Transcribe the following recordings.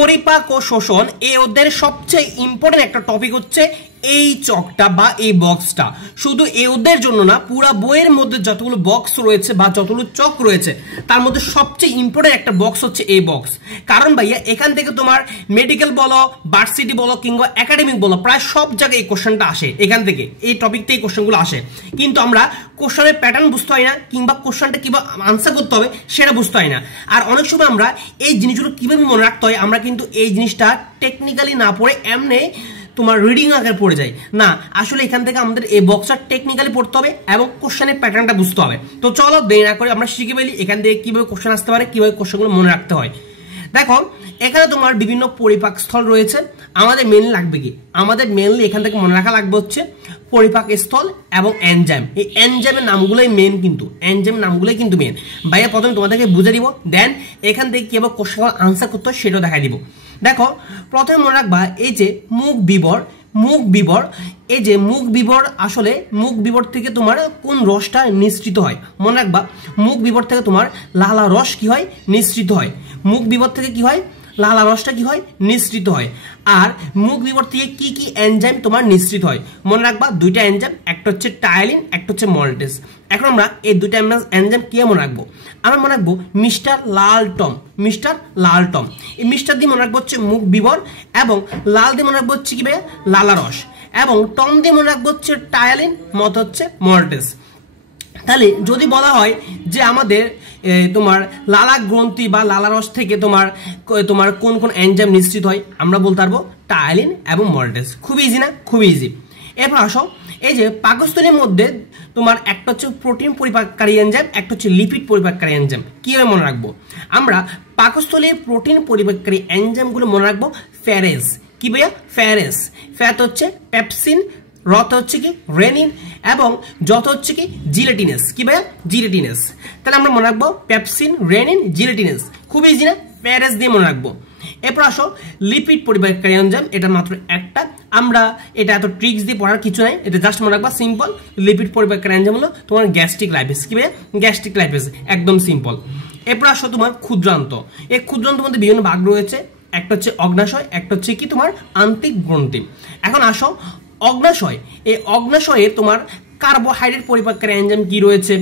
পরিপাক ও শোষণ এই অধ্যায়ের সবচেয়ে ইম্পর্টেন্ট একটা টপিক হচ্ছে এই চকটা বা এই বক্সটা। শুধু এই অধ্যায়ের জন্য না, পুরা বইয়ের মধ্যে যতগুলো বক্স রয়েছে বা যতগুলো চক রয়েছে তার মধ্যে সবচেয়ে ইম্পর্টেন্ট একটা বক্স হচ্ছে এই বক্স। কারণ ভাইয়া এখান থেকে তোমার মেডিকেল বলো, ভার্সিটি বলো কিংবা একাডেমিক বলো, প্রায় সব জায়গায় এই কোশ্চেনটা আসে, এখান থেকে এই টপিক থেকে কোশ্চেনগুলো আসে। কিন্তু আমরা কোশ্চেনের প্যাটার্ন বুঝতে হয় না, কিংবা কোশ্চেনটা কিভাবে আনসার করতে হবে সেটা বুঝতে হয় না। আর অনেক সময় আমরা এই জিনিসগুলো কিভাবে মনে রাখতে হয়, আমরা কিন্তু এই জিনিসটা টেকনিক্যালি না পড়ে এমনি তোমার রিডিং আকারে পড়ে যায় না। আসলে এখান থেকে আমাদের এই বক্সটা টেকনিক্যালি পড়তে হবে এবং কোশ্চেনের প্যাটার্নটা বুঝতে হবে। তো চলো দেরি না করে আমরা শিখে ফেলি এখান থেকে কিভাবে কোশ্চেন আসতে পারে, কিভাবে কোশ্চেনগুলো মনে রাখতে হয়। দেখো এখানে তোমার বিভিন্ন পরিপাক স্থল রয়েছে। আমাদের মেনলি লাগবে কি, আমাদের মেনলি এখান থেকে মনে রাখা লাগবে হচ্ছে পরিপাক স্থল এবং এনজাইম। এই এনজাইমের নামগুলোই মেন, কিন্তু এনজাইমের নামগুলোই কিন্তু মেন। ভাইয়া প্রথমে তোমাদেরকে বুঝে দিব, দেন এখান থেকে কিভাবে কোশ্চেন আনসার করতে হয় সেটাও দেখাই দিব। দেখো প্রথমে মনে রাখবা এই যে মুখ বিবর, মুখ বিবর, এই যে মুখ বিবর, আসলে মুখ বিবর থেকে তোমার কোন রসটা নিঃসৃত হয় মনে রাখবা। মুখ বিবর থেকে তোমার লালা রস কি হয়, নিঃসৃত হয়। মুখ বিবর থেকে কি হয়, লালা রসটা কি হয়, নিঃসৃত হয়। আর মুখ বিবর থেকে কি কি এনজাইম তোমার নিঃসৃত হয় মনে রাখবা, দুইটা এনজাইম, একটা হচ্ছে টায়ালিন, একটা হচ্ছে মল্টেস। এখন আমরা এই দুইটা এনজাইম কি মনে রাখবো, আমরা মনে রাখবো মিস্টার লাল টম, মিস্টার লাল টম। এই মিস্টার দিয়ে মনে রাখবো হচ্ছে মুখ বিবর, এবং লাল দিয়ে মনে রাখবো হচ্ছে কি ভাইয়া, লালা রস, এবং টম দিয়ে মনে রাখবো হচ্ছে টায়ালিন, মত হচ্ছে মল্টেস। তাহলে যদি বলা হয় যে আমাদের তোমার লালা গ্রন্থি বা লালা রস থেকে তোমার তোমার কোন কোন এনজাইম নিঃসৃত হয়, আমরা বলতে পারবো টায়ালিন এবং মল্টেস। খুব ইজি না, খুব ইজি। এরপর আসো এই যে পাকস্থলীর মধ্যে তোমার একটা হচ্ছে প্রোটিন পরিপাককারী এনজাইম, একটা হচ্ছে লিপিড পরিপাককারী এনজাইম। কিভাবে মনে রাখবো, আমরা পাকস্থলীর প্রোটিন পরিপাককারী এনজাইমগুলো মনে রাখবো ফ্যারেজ। কি ভাইয়া, ফ্যারেজ। ফ্যাট হচ্ছে পেপসিন, রথ হচ্ছে কি রেনিন, এবং যত হচ্ছে কি জিলেটিনেস। কি ভাইয়া, জিলেটিনেস। তাহলে আমরা মনে রাখবো পেপসিন, রেনিন, জিলেটিনেস। খুব ইজি না, ফ্যারেজ দিয়ে মনে রাখবো। এরপর আসো লিপিড পরিপাককারী এনজাইম, এটা মাত্র একটা, আমরা এটা এত ট্রিক্স দিয়ে পড়ার কিছু নাই, এটা জাস্ট মনে রাখবা সিম্পল। লিপিড পরিপাককারী এনজাইম হলো তোমার গ্যাস্ট্রিক লাইপেজ। কি ভাইয়া, গ্যাস্ট্রিক লাইপেজ, একদম সিম্পল। এরপর আসো তোমার ক্ষুদ্রান্ত। এই ক্ষুদ্রান্তের মধ্যে বিভিন্ন ভাগ রয়েছে, একটা হচ্ছে অগ্নাশয়, একটা হচ্ছে কি তোমার আন্তিক গ্রন্থি। এখন আসো অগ্নাশয়, এই অগ্নাশয়ে তোমার কার্বোহাইড্রেট পরিপাককারী এনজাইম কি রয়েছে,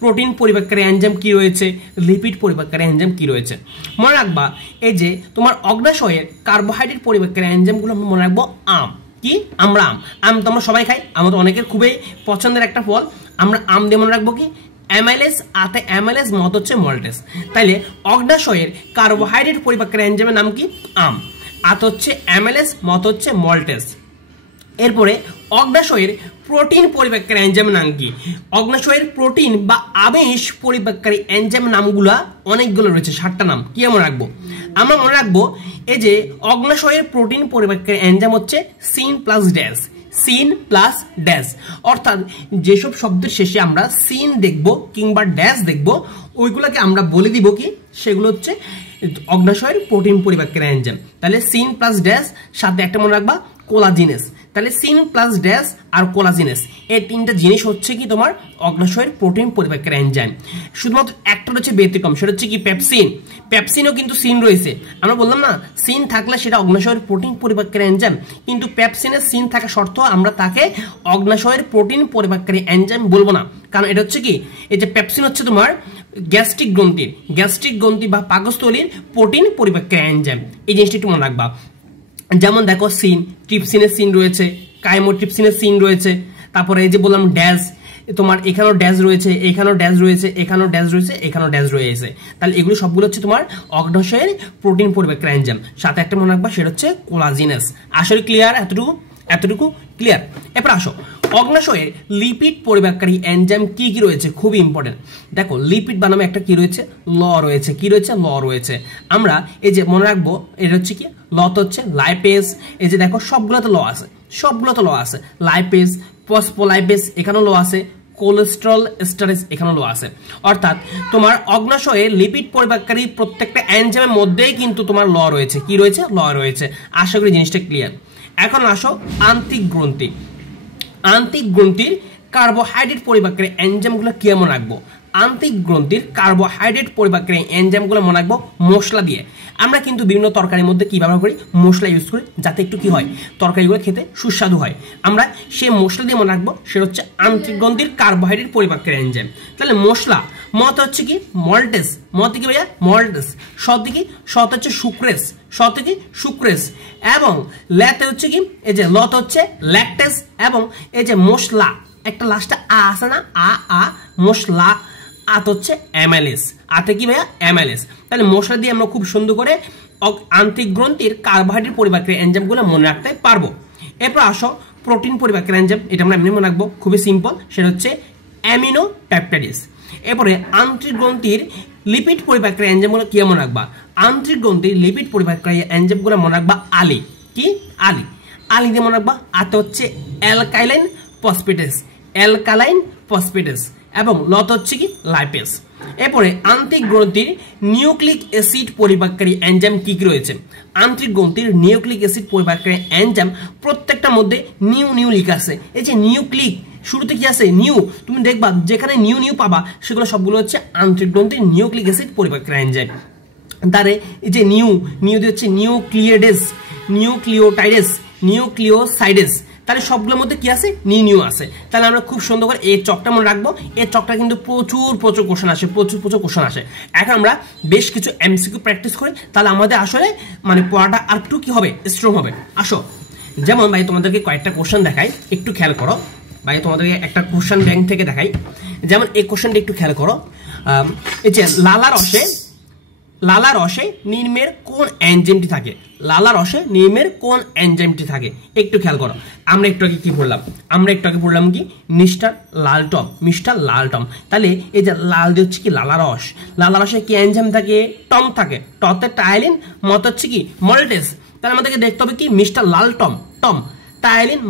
প্রোটিন পরিপাককারী এনজাইম কি রয়েছে, লিপিড পরিপাককারী এনজাইম কি রয়েছে মনে রাখবা। এই যে তোমার অগ্নাশয়ের কার্বোহাইড্রেট পরিপাককারী এনজাইমগুলো মনে রাখবো আম। কি, আমরা আম, আম তো আমরা সবাই খাই, আমাদের অনেকের খুবই পছন্দের একটা ফল। আমরা আম দিয়ে মনে রাখবো কি অ্যামাইলেজ, আতে অ্যামাইলেজ, মত হচ্ছে মল্টেস। তাইলে অগ্নাশয়ের কার্বোহাইড্রেট পরিপাককারী এনজাইমের নাম কি আম, আত হচ্ছে অ্যামাইলেজ, মত হচ্ছে মল্টেস। এরপরে অগ্নাশয়ের প্রোটিন পরিপাককারী এনজাইমের নাম কি, অগ্নাশয়ের প্রোটিন বা আমিষ পরিপাককারী এনজাইমের নামগুলা অনেকগুলো রয়েছে, 7টা নাম। কি মনে রাখবো, আমরা মনে রাখবো এই যে অগ্নাশয়ের প্রোটিন পরিপাককারী এনজাইম হচ্ছে সিন প্লাস ড্যাশ, সিন প্লাস ড্যাশ। অর্থাৎ যেসব শব্দের শেষে আমরা সিন দেখবো কিংবা ড্যাশ দেখবো, ওইগুলোকে আমরা বলে দিব কি, সেগুলো হচ্ছে অগ্নাশয়ের প্রোটিন পরিপাককারী এনজাইম। তাহলে সিন প্লাস ড্যাশ, সাথে একটা মনে রাখবা কোলাজিনেস। তাহলে সিন প্লাস ড্যাশ আর কোলাজিনেস, এই 3টা জিনিস হচ্ছে কি তোমার অগ্নাশয়ের প্রোটিন পরিপাককারী এনজাইম। শুধুমাত্র একটা হচ্ছে ব্যতিক্রম, সেটা হচ্ছে কি পেপসিন। পেপসিনও কিন্তু সিন রয়েছে, আমরা বললাম না সিন থাকলে সেটা অগ্নাশয়ের প্রোটিন পরিপাককারী এনজাইম, কিন্তু পেপসিনের সিন থাকা শর্ত আমরা তাকে অগ্নাশয়ের প্রোটিন পরিপাককারী এনজাইম বলবো না। কারণ এটা হচ্ছে কি, এই যে পেপসিন হচ্ছে তোমার গ্যাস্ট্রিক গ্রন্থির, গ্যাস্ট্রিক গ্রন্থি বা পাকস্থলীর প্রোটিন পরিপাককারী এনজাইম। এই জিনিসটা একটু মনে রাখবা। যেমন দেখো সিন, ট্রিপসিনের সিন রয়েছে, কাইমোট্রিপসিনের সিন রয়েছে, তারপরে এই যে বললাম ড্যাশ, তোমার এখানেও ড্যাশ রয়েছে, এখানেও ড্যাশ রয়েছে, এখানেও ড্যাশ রয়েছে, এখানেও ড্যাশ রয়েছে। তাহলে এগুলো সবগুলো হচ্ছে তোমার অগ্নাশয়ের প্রোটিন পরিপাককারী এনজাইম। সাথে একটা মনে রাখবা, সেটা হচ্ছে কোলাজিনেস। আসলে ক্লিয়ার, এতটুকু এতটুকু ক্লিয়ার। এরপর আসো অগ্নাশয়ের লিপিড পরিপাককারী এনজাইম কি কি রয়েছে, খুবই ইম্পর্টেন্ট। দেখো লিপিড বানামে একটা কি রয়েছে, ল রয়েছে। কি রয়েছে, ল রয়েছে। আমরা এই যে মনে রাখবো এটা হচ্ছে কি, ল তো হচ্ছে লাইপেজ। এই যে দেখো সবগুলোতে ল আছে, সবগুলোতে ল আছে, লাইপেজ, ফসফোলাইপেজ, এখানেও ল আছে, কোলেস্টেরল স্টারেজ, এখানেও ল আছে। অর্থাৎ তোমার অগ্নাশয়ে লিপিড পরিপাককারী প্রত্যেকটা এনজাইমের মধ্যেই কিন্তু তোমার ল রয়েছে। কি রয়েছে, ল রয়েছে। আশা করি জিনিসটা ক্লিয়ার। এখন আসো আন্তিক গ্রন্থি। আন্তিক গ্রন্থির কার্বোহাইড্রেট পরিপাককারী এনজাইমগুলো কি মনে রাখবো, আন্ত্রিক গ্রন্থির কার্বোহাইড্রেট পরিপাককারী এনজাইমগুলো মনে রাখবো মশলা দিয়ে। আমরা কিন্তু বিভিন্ন তরকারির মধ্যে কি ব্যবহার করি, মশলা ইউজ করি, যাতে একটু কি হয় তরকারিগুলো খেতে সুস্বাদু হয়। আমরা সেই মশলা দিয়ে মনে রাখবো সেটা হচ্ছে আন্ত্রিক গ্রন্থির কার্বোহাইড্রেট পরিপাককারী এনজাইম। তাহলে মশলা মত হচ্ছে কি মল্টেস, মতে কি ভাইয়া মল্টেস, সতে কি সত হচ্ছে সুক্রেস, সতে কি সুক্রেস, এবং ল্যাতে হচ্ছে কি এই যে লত হচ্ছে ল্যাকটেস, এবং এই যে মশলা একটা লাস্টে আ আছে না, আ মশলা, আত হচ্ছে অ্যামাইলেস, আতে কি ভাইয়া অ্যামাইলেস। তাহলে মশলা দিয়ে আমরা খুব সুন্দর করে আন্ত্রিক গ্রন্থির কার্বোহাইড্রেট পরিপাককারী এনজাইমগুলো মনে রাখতে পারবো। এরপর আসো প্রোটিন পরিপাককারী এনজাইম, এটা আমরা এমনি মনে রাখবো, খুবই সিম্পল, সেটা হচ্ছে অ্যামিনো পেপটাইডেস। এরপরে আন্ত্রিক গ্রন্থির লিপিড পরিপাককারী এনজাইমগুলো কি মনে রাখবা, আন্ত্রিক গ্রন্থির লিপিড পরিপাককারী এনজাইমগুলো মনে রাখবা আলি, কি আলি, আলি দিয়ে মনে রাখবা। আতে হচ্ছে অ্যালকাইলাইন ফসফেটেস, অ্যালকালাইন ফসফেটেস, এবং লত হচ্ছে কি লাইপেস। এরপরে আন্ত্রিক গ্রন্থির নিউক্লিক অ্যাসিড পরিপাককারী এনজাইম কি কি রয়েছে, আন্ত্রিক গ্রন্থির নিউক্লিক অ্যাসিড পরিপাককারী এনজাইম প্রত্যেকটার মধ্যে নিউ লিখা আছে। এই যে নিউক্লিক শুরুতে কি আছে নিউ, তুমি দেখবা যেখানে নিউ পাবা সেগুলো সবগুলো হচ্ছে আন্ত্রিক গ্রন্থির নিউক্লিক অ্যাসিড পরিপাককারী এনজাইম। তারে এই যে নিউ দিয়ে হচ্ছে নিউক্লিয়েডেস, নিউক্লিওটাইডেস, নিউক্লিওসাইডেস, তাহলে সবগুলোর মধ্যে কি আছে নিউ আছে। তাহলে আমরা খুব সুন্দর করে এই চকটা মনে রাখবো। এই চকটা কিন্তু প্রচুর কোশ্চেন আসে, প্রচুর কোশ্চেন আসে। এখন আমরা বেশ কিছু এমসিকিউ প্র্যাকটিস করি, তাহলে আমাদের আসলে মানে পড়াটা আর একটু কি হবে স্ট্রং হবে। আসো, যেমন ভাই তোমাদেরকে কয়েকটা কোশ্চেন দেখাই, একটু খেয়াল করো ভাই, তোমাদেরকে একটা কোশ্চেন ব্যাংক থেকে দেখাই। যেমন এই কোশ্চেনটা একটু খেয়াল করো, এই যে লালা রসে নির্মের কোন এনজাইমটি থাকে, লালা রসে নির্মের কোন এনজাইমটি থাকে একটু খেয়াল করো। আমরা একটু আগে কি পড়লাম, কি মিস্টার লালটম। তাহলে এই যে লাল দিয়ে হচ্ছে কি লালা রসে কি এনজাইম থাকে, টম থাকে, টতে টায়ালিন, মত হচ্ছে কি মল্টেস। তাহলে আমাদেরকে দেখতে হবে কি মিস্টার লালটম, টম, টায়ালিন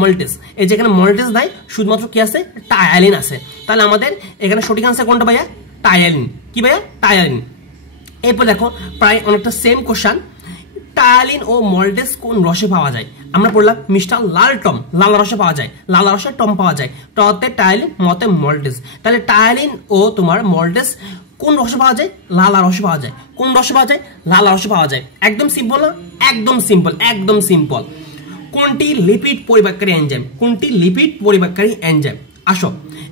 মল্টেস। এই যে এখানে মল্টেস নাই, শুধুমাত্র কি আছে টায়ালিন আছে। তাহলে আমাদের এখানে সঠিক আনসার কোনটা ভাইয়া, টায়ালিন, কি ভাইয়া টায়ালিন। এরপর দেখো প্রায় অনেকটা সেম কোশ্চেন, টায়ালিন ও মল্টেস কোন রসে পাওয়া যায়, আমরা পড়লাম মিস্টার লালটম, লালা রসে পাওয়া যায়, লালা রসে টম পাওয়া যায়, টতে টায়ালিন, মতে মল্টেস। তাহলে টায়ালিন ও তোমার মল্টেস কোন রসে পাওয়া যায়, লালা রসে পাওয়া যায়। কোন রসে পাওয়া যায়, লালা রসে পাওয়া যায়। একদম সিম্পল না, একদম সিম্পল। কোনটি লিপিড পরিপাককারী এনজাইম, আসো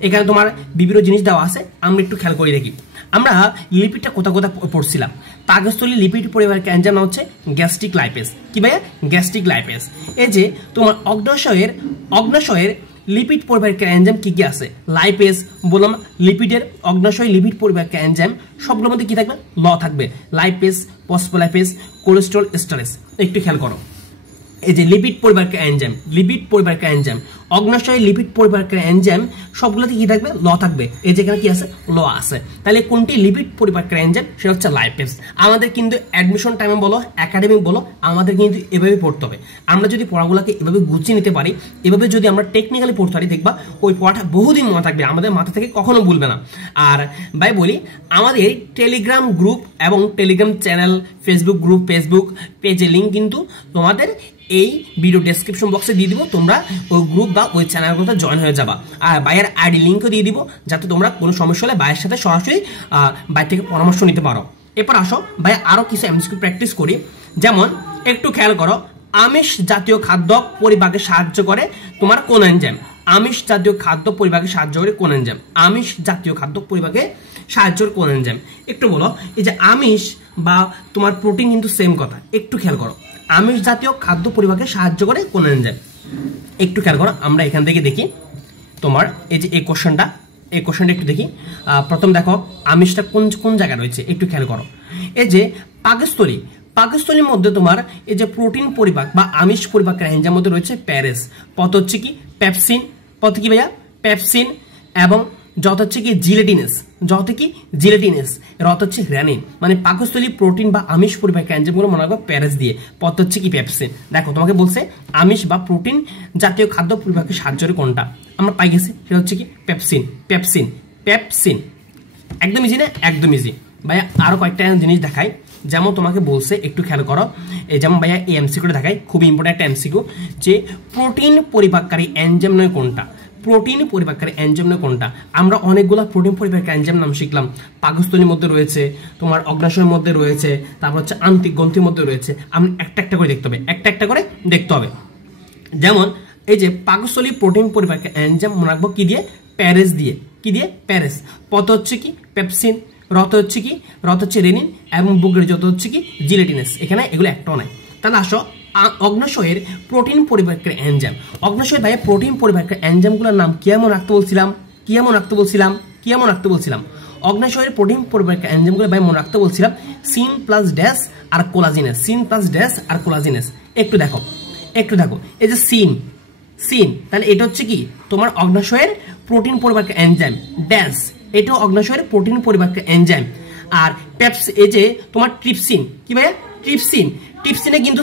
এখানে তোমার বিভিন্ন জিনিস দেওয়া আছে, আমরা একটু খেয়াল করে দেখি। আমরা লিপিডটা কোথা পড়ছিলাম, পাকস্থলী লিপিড পরিবারকে এনজাইম নাম হচ্ছে গ্যাস্ট্রিক লাইপেস, কি ভাইয়া গ্যাস্ট্রিক লাইপেস। এই যে তোমার অগ্নাশয়ের লিপিড পরিবারকে এনজাইম কি আছে, লাইপেস বললাম, লিপিডের অগ্নাশয় লিপিড পরিবারকে এনজাইম সবগুলোর মধ্যে কি থাকবে, ল থাকবে, লাইপেস, ফসফোলাইপেস, কোলেস্টেরল এস্টারেস। একটু খেয়াল করো, এই যে লিপিড পরিবারকে এনজাইম অগ্নাশয় লিপিড পরিবারকে এনজাইম সবগুলোতে কি থাকবে, ল থাকবে। এই যে এখানে কি আছে, ল আছে। তাহলে কোনটি লিপিড পরিবারকে এনজাইম, সেটা হচ্ছে লাইপেস। আমাদের কিন্তু অ্যাডমিশন টাইমে বলো, একাডেমিক বলো, আমাদের কিন্তু এভাবে পড়তে হবে। আমরা যদি পড়াগুলোকে এভাবে গুছিয়ে নিতে পারি, এভাবে যদি আমরা টেকনিক্যালি পড়তে পারি, দেখবা ওই পড়াটা বহুদিন মনে থাকবে, আমাদের মাথা থেকে কখনো ভুলবে না। আর ভাই বলি, আমাদের টেলিগ্রাম গ্রুপ এবং Telegram channel, Facebook group, Facebook পেজের লিঙ্ক কিন্তু তোমাদের এই ভিডিও ডেসক্রিপশন বক্সে দিয়ে দিব, তোমরা ওই গ্রুপ বা ওই চ্যানেলগুলোতে জয়েন হয়ে যাবা। আর ভাইয়ের আইডি লিঙ্কও দিয়ে দিব, যাতে তোমরা কোনো সমস্যা হলে ভাইয়ের সাথে সরাসরি বাইরে থেকে পরামর্শ নিতে পারো। এরপর আসো ভাই আরো কিছু এমসিকিউ প্র্যাকটিস করি। যেমন একটু খেয়াল করো, আমিষ জাতীয় খাদ্য পরিপাকে সাহায্য করে তোমার কোন এনজাইম, আমিষ জাতীয় খাদ্য পরিপাকে সাহায্য করে কোন এনজাইম, আমিষ জাতীয় খাদ্য পরিপাকে সাহায্য করে কোন এনজাইম একটু বলো। এই যে আমিষ বা তোমার প্রোটিন কিন্তু সেম কথা, একটু খেয়াল করো, আমিষ জাতীয় খাদ্য পরিপাকে সাহায্য করে কোন এনজাইম একটু খেয়াল করো। আমরা এখান থেকে দেখি তোমার এই যে এই কোশ্চেনটা একটু দেখি। প্রথম দেখো আমিষটা কোন জায়গায় রয়েছে, একটু খেয়াল করো। এই যে পাকস্থলীর মধ্যে তোমার এই যে প্রোটিন পরিপাক বা আমিষ পরিপাকের এনজাইম মধ্যে রয়েছে প্যারেস, পথ হচ্ছে কি পেপসিন, পথ কি ভাইয়া পেপসিন, এবং যত হচ্ছে কি জিলেটিনেস, রত হচ্ছে রেনিন। মানে পাকস্থলী প্রোটিন বা আমিষ পরিপাকের এনজাইমগুলো মনে রাখবো প্যারেস দিয়ে, পথ হচ্ছে কি পেপসিন। দেখো তোমাকে বলছে আমিষ বা প্রোটিন জাতীয় খাদ্য পরিপাকের সাহায্য করে কোনটা, আমরা পাই গেছি সেটা হচ্ছে কি পেপসিন। একদম ইজি না, একদম ইজি। ভাইয়া আরো কয়েকটা জিনিস দেখাই, যেমন তোমাকে বলছে একটু খেয়াল করো। যেমন ভাইয়া এই এমসিকিউটা দেখাই, খুবই ইম্পর্টেন্ট একটা এমসিকিউ, যে প্রোটিন পরিপাককারী এনজাইম নয় কোনটা, প্রোটিন পরিপাককারী এনজাইম না কোনটা? আমরা অনেকগুলো প্রোটিন পরিপাককারী এনজাইম নাম শিখলাম। পাকস্থলীর মধ্যে রয়েছে, তোমার অগ্নাশয়ের মধ্যে রয়েছে, তারপর হচ্ছে আন্তিক গ্রন্থির মধ্যে রয়েছে। আমরা একটা একটা করে দেখতে হবে, একটা একটা করে দেখতে হবে। যেমন এই যে পাকস্থলী প্রোটিন পরিপাককারী এনজাইম মনে রাখবো কি দিয়ে? প্যারেস দিয়ে। কি দিয়ে? প্যারেস। পথ হচ্ছে কি? পেপসিন। রথ হচ্ছে কি? রথ হচ্ছে রেনিন, এবং বুকের যত হচ্ছে কি? জিলেটিনাস। এখানে এগুলো একটাও নাই। তাহলে আসো অগ্নাশয়ের প্রোটিন পরিপাককারী এনজাইম। অগ্নাশয়ের ভাই প্রোটিন পরিপাককারী এনজাইমগুলোর নাম কেমন রাখতে বলছিলাম? অগ্নাশয়ের প্রোটিন পরিপাককারী এনজাইমগুলো ভাই মনে রাখতে বলছিলাম সিন প্লাস ড্যাশ আর কোলাজিনেস। একটু দেখো এই যে সিন, তাহলে এটা হচ্ছে কি? তোমার অগ্নাশয়ের প্রোটিন পরিপাককারী এনজাইম। ড্যাশ, এটাও অগ্নাশয়ের প্রোটিন পরিপাককারী এনজাইম। আর পেপস, এই যে তোমার ট্রিপসিন, কি ভাইয়া? ট্রিপসিনে কিন্তু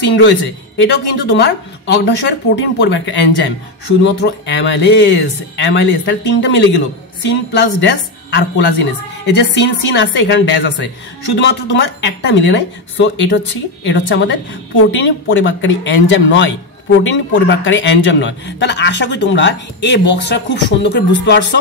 সিন রয়েছে, এটাও কিন্তু তোমার অগ্নাশয়ের প্রোটিন পরিপাককারী এনজাইম। শুধুমাত্র অ্যামাইলেজ, তাহলে তিনটা মিলে গেল, সিন প্লাস ড্যাশ আর কোলাজিনেস। এই যে সিন আছে, এখানে ড্যাশ আছে, শুধুমাত্র তোমার একটা মিলে নাই। সো এটা হচ্ছে আমাদের প্রোটিন পরিপাককারী এনজাইম নয়, তাহলে আশা করি তোমরা এই বক্সটা খুব সুন্দর করে বুঝতে পারছো,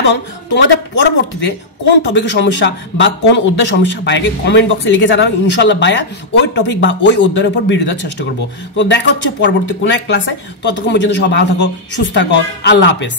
এবং তোমাদের পরবর্তীতে কোন টপিকের সমস্যা বা কোন অধ্যায়ের সমস্যা ভাইয়াকে কমেন্ট বক্সে লিখে জানাও। ইনশাল্লাহ ভাইয়া ওই টপিক বা ওই অধ্যায়ের উপর ভিডিও দেওয়ার চেষ্টা করবো। তো দেখা হচ্ছে পরবর্তী কোনো এক ক্লাসে। ততক্ষণ পর্যন্ত সব ভালো থাকো, সুস্থ থাকো। আল্লাহ হাফেজ।